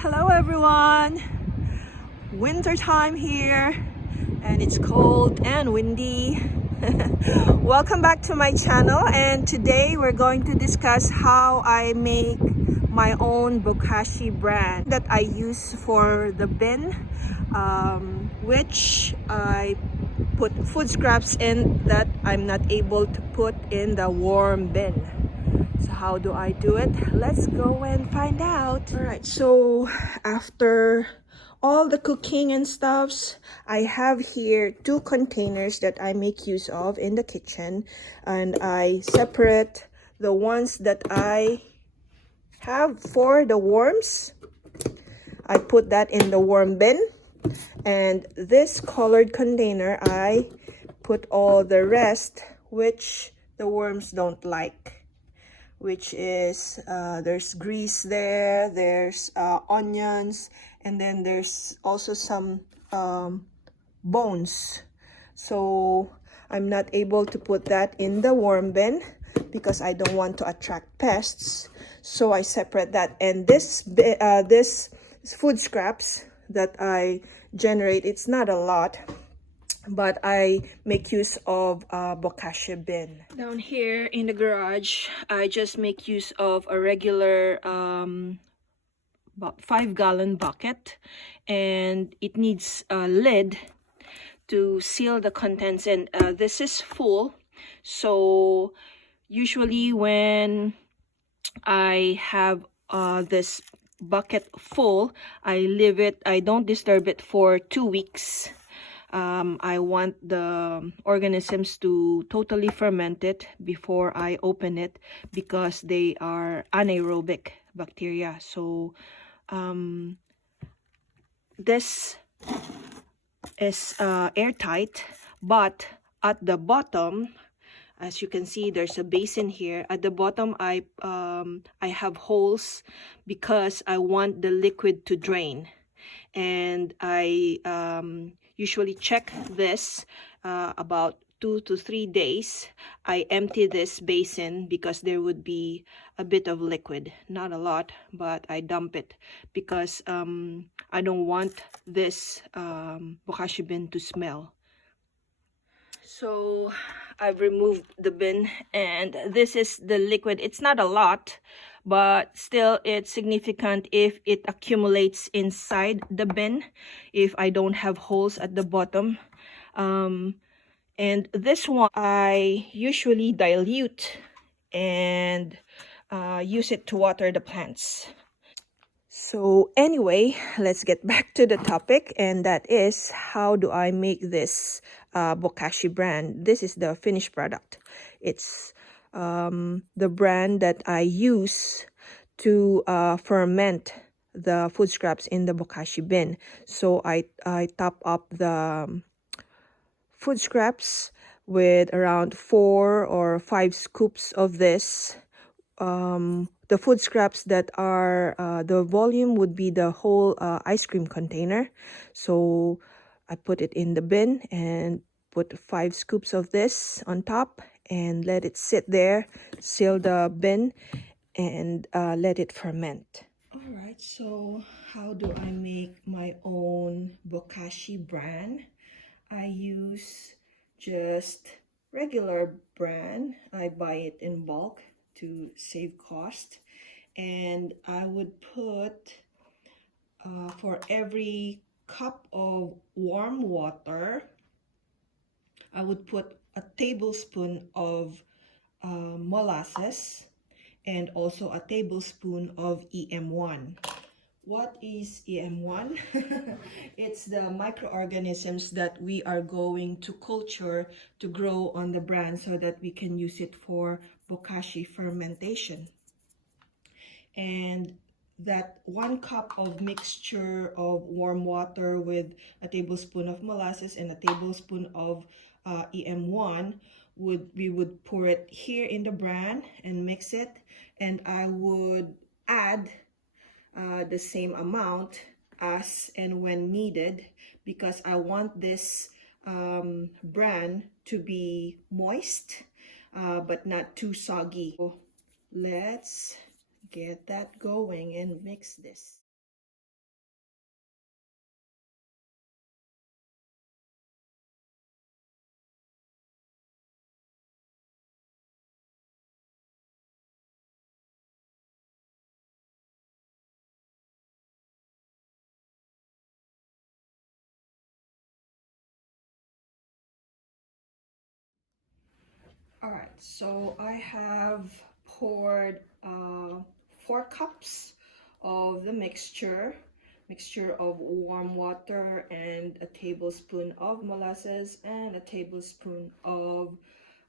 Hello everyone! Winter time here and it's cold and windy. Welcome back to my channel, and today we're going to discuss how I make my own Bokashi Bran that I use for the bin, which I put food scraps in that I'm not able to put in the warm bin. So how do I do it? Let's go and find out. All right, so after all the cooking and stuffs, I have here 2 containers that I make use of in the kitchen, and I separate the ones that I have for the worms. I put that in the worm bin, and this colored container I put all the rest which the worms don't like, which is there's grease there, there's onions, and then there's also some bones. So I'm not able to put that in the worm bin because I don't want to attract pests. So I separate that, and this food scraps that I generate, it's not a lot, but I make use of Bokashi bin. Down here in the garage, I just make use of a regular 5-gallon bucket, and it needs a lid to seal the contents, and this is full. So usually when I have this bucket full, I leave it, I don't disturb it for 2 weeks. I want the organisms to totally ferment it before I open it because they are anaerobic bacteria. So this is airtight, but at the bottom, as you can see, there's a basin here. At the bottom, I have holes because I want the liquid to drain, and I usually check this about 2 to 3 days. I empty this basin because there would be a bit of liquid, not a lot, but I dump it because I don't want this bokashi bin to smell. So I've removed the bin, and this is the liquid. It's not a lot, but still it's significant if it accumulates inside the bin if I don't have holes at the bottom. And this one I usually dilute and use it to water the plants. So anyway, let's get back to the topic, and that is, how do I make this Bokashi Bran? This is the finished product. It's the brand that I use to ferment the food scraps in the Bokashi bin. So I top up the food scraps with around 4 or 5 scoops of this. The food scraps that are the volume would be the whole ice cream container. So I put it in the bin and put 5 scoops of this on top and let it sit there, seal the bin, and let it ferment. Alright, so how do I make my own Bokashi Bran? I use just regular bran. I buy it in bulk to save cost, and I would put for every cup of warm water, I would put a tablespoon of molasses and also a tablespoon of EM1. What is EM1? It's the microorganisms that we are going to culture to grow on the bran so that we can use it for bokashi fermentation. And that 1 cup of mixture of warm water with a tablespoon of molasses and a tablespoon of EM1, we would pour it here in the bran and mix it, and I would add the same amount as and when needed because I want this bran to be moist but not too soggy. So let's get that going and mix this. All right, so I have poured 4 cups of the mixture of warm water and a tablespoon of molasses and a tablespoon of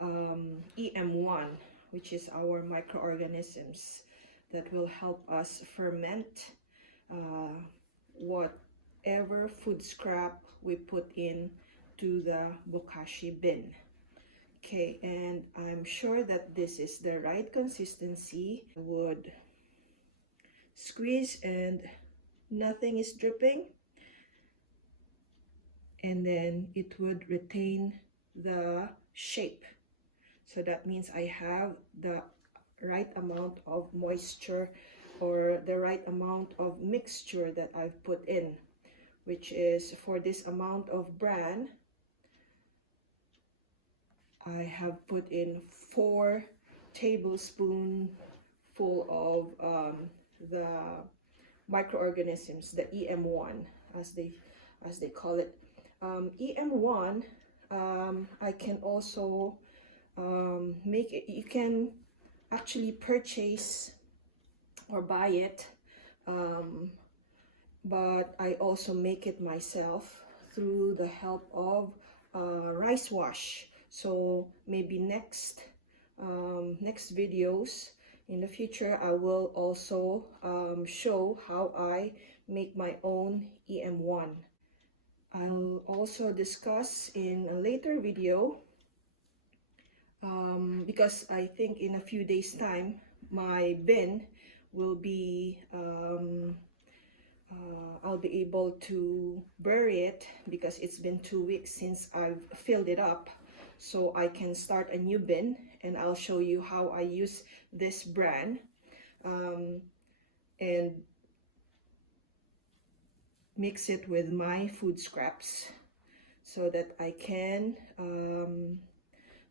EM1, which is our microorganisms that will help us ferment whatever food scrap we put in to the bokashi bin. Okay, and I'm sure that this is the right consistency. I would squeeze and nothing is dripping, and then it would retain the shape. So that means I have the right amount of moisture or the right amount of mixture that I've put in, which is for this amount of bran, I have put in 4 tablespoons full of the microorganisms, the EM1 as they call it. EM1, I can also make it. You can actually purchase or buy it, but I also make it myself through the help of rice wash. So maybe next videos in the future, I will also show how I make my own EM1. I'll also discuss in a later video, because I think in a few days time my bin will be I'll be able to bury it because it's been 2 weeks since I've filled it up, so I can start a new bin, and I'll show you how I use this bran and mix it with my food scraps so that I can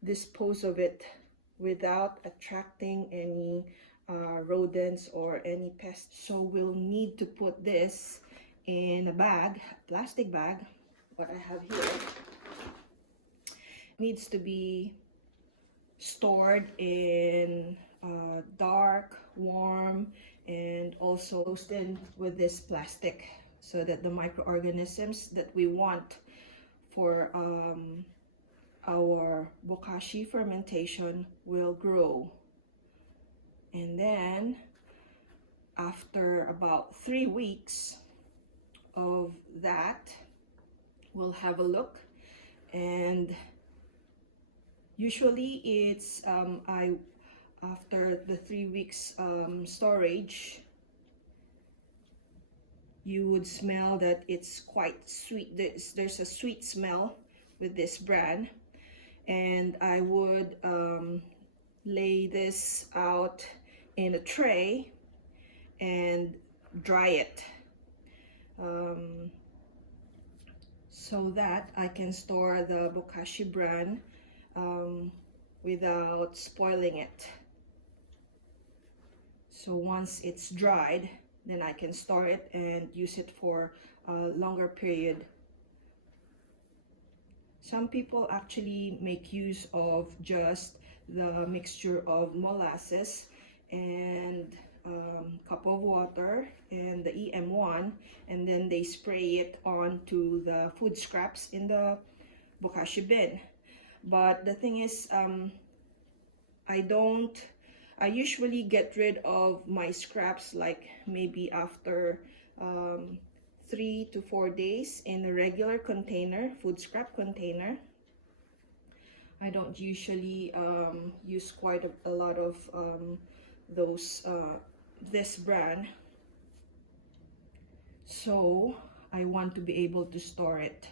dispose of it without attracting any rodents or any pests. So we'll need to put this in a bag, a plastic bag, what I have here. It needs to be stored in dark, warm, and also closed in with this plastic so that the microorganisms that we want for our bokashi fermentation will grow. And then after about 3 weeks of that, we'll have a look, and usually it's after the 3 weeks storage, you would smell that it's quite sweet. There's a sweet smell with this bran, and I would lay this out in a tray and dry it so that I can store the bokashi bran without spoiling it. So once it's dried, then I can store it and use it for a longer period. Some people actually make use of just the mixture of molasses and cup of water and the EM1, and then they spray it onto the food scraps in the bokashi bin. But the thing is, I usually get rid of my scraps like maybe after 3 to 4 days in a regular container, food scrap container. I don't usually use quite a lot of this bran, so I want to be able to store it.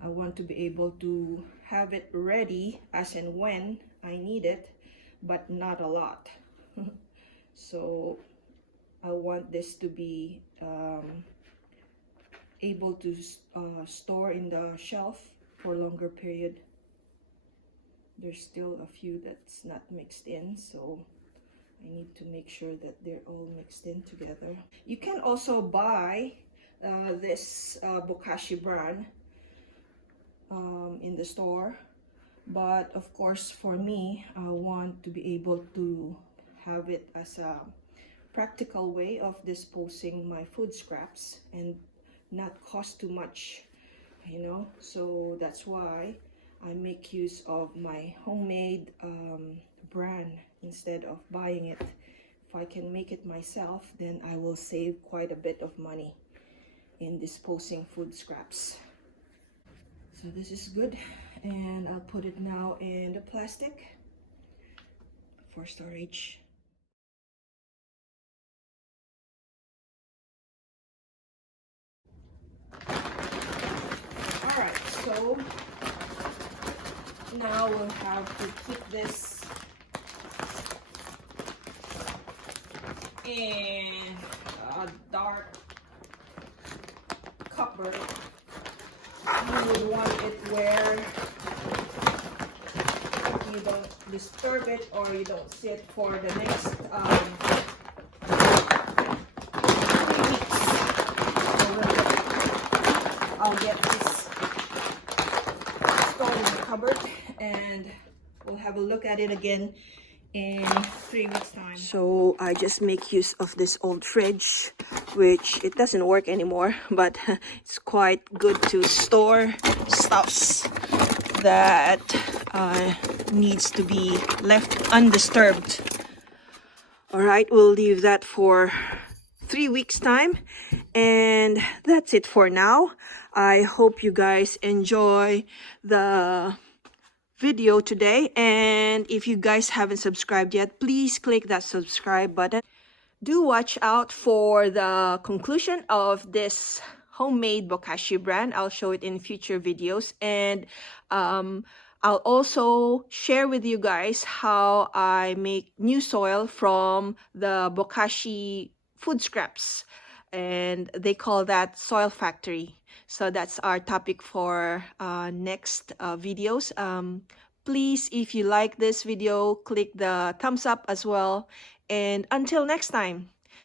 I want to be able to have it ready as and when I need it, but not a lot. So I want this to be able to store in the shelf for a longer period. There's still a few that's not mixed in, so I need to make sure that they're all mixed in together. You can also buy this bokashi bran in the store. But of course, for me, I want to be able to have it as a practical way of disposing my food scraps and not cost too much, so that's why I make use of my homemade bran instead of buying it. If I can make it myself, then I will save quite a bit of money in disposing food scraps. So this is good, and I'll put it now in the plastic for storage. All right, so now we'll have to keep this in a dark cupboard. You would want it where you don't disturb it or you don't see it for the next 3 weeks. I'll get this stored in the cupboard and we'll have a look at it again in 3 weeks time. So I just make use of this old fridge, which it doesn't work anymore, but it's quite good to store stuffs that needs to be left undisturbed. All right, we'll leave that for 3 weeks time, and that's it for now. I hope you guys enjoy the video today, and if you guys haven't subscribed yet, please click that subscribe button. Do watch out for the conclusion of this homemade Bokashi Bran. I'll show it in future videos, and I'll also share with you guys how I make new soil from the Bokashi food scraps, and they call that soil factory. So that's our topic for next videos. Please, if you like this video, click the thumbs up as well. And until next time.